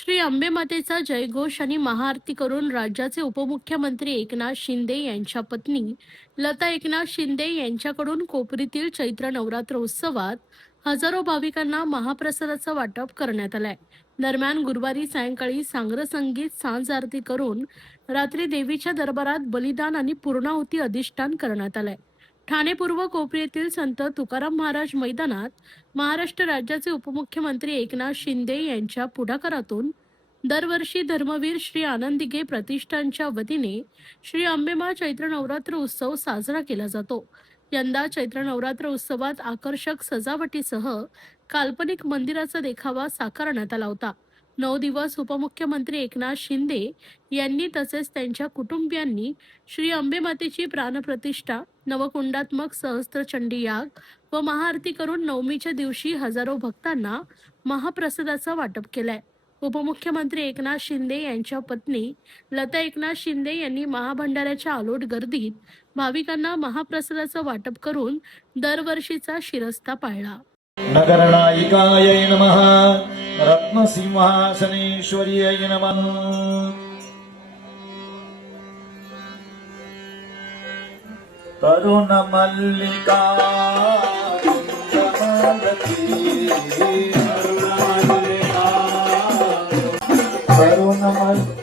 श्री अंबेमातेचा जयघोष आणि महाआरती करून राज्याचे उपमुख्यमंत्री एकनाथ शिंदे यांच्या पत्नी लता एकनाथ शिंदे यांच्याकडून कोपरीतील चैत्र नवरात्र उत्सवात हजारो भाविकांना महाप्रसादाचं वाटप करण्यात आलंय. दरम्यान गुरुवारी सायंकाळी सांग्र संगीत सांज आरती करून रात्री देवीच्या दरबारात बलिदान आणि पूर्णाहुती अधिष्ठान करण्यात आलंय. ठाणे पूर्व कोपरी येथील संत तुकाराम महाराज मैदानात महाराष्ट्र राज्याचे उपमुख्यमंत्री एकनाथ शिंदे यांच्या पुढाकारातून दरवर्षी धर्मवीर श्री आनंदिगे प्रतिष्ठानच्या वतीने श्री अंबेमा चैत्र नवरात्र उत्सव साजरा केला जातो. यंदा चैत्र नवरात्र उत्सवात आकर्षक सजावटीसह काल्पनिक मंदिराचा देखावा साकारण्यात आला होता. 9 दिवस उपमुख्यमंत्री एकनाथ शिंदे यांनी तसेच त्यांच्या कुटुंबियांनी श्री अंबेमातेची प्राणप्रतिष्ठा, नवकुंडात्मक सहस्त्रचंडी याग व महाआरती करून नवमीच्या दिवशी हजारो भक्तांना महाप्रसादाचं वाटप केलंय. उपमुख्यमंत्री एकनाथ शिंदे यांच्या पत्नी लता एकनाथ शिंदे यांनी महाभंडाऱ्याच्या अलोट गर्दीत भाविकांना महाप्रसादाचं वाटप करून दरवर्षीचा शिरस्ता पाळला. नगरनायिकायै नमः. रत्नसिंहासनेश्वर्यै नमः. तरुणमल्लिका तरुणमल्लिका